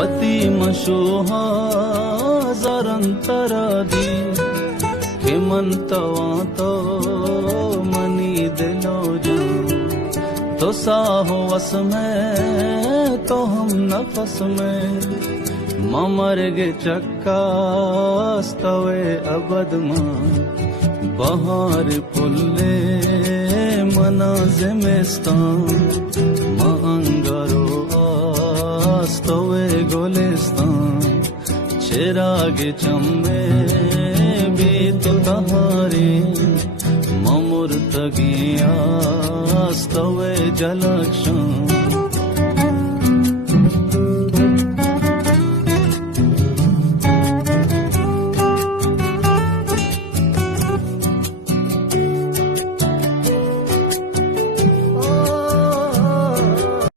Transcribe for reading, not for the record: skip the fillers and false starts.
वती मशोहा जरंतरादी खेमंतवा तो मनी दिलो जो तो साहो वस में तो हम नफस में ममरगे चक्का स्तवे अबद मां बहार फुल्ले मनाज़िमिस्तान मांगरो आस्तवे गोलिस्तान चिरागे चम्मे बीत तहारे ममुर्तगी आस्तवे जलक्षण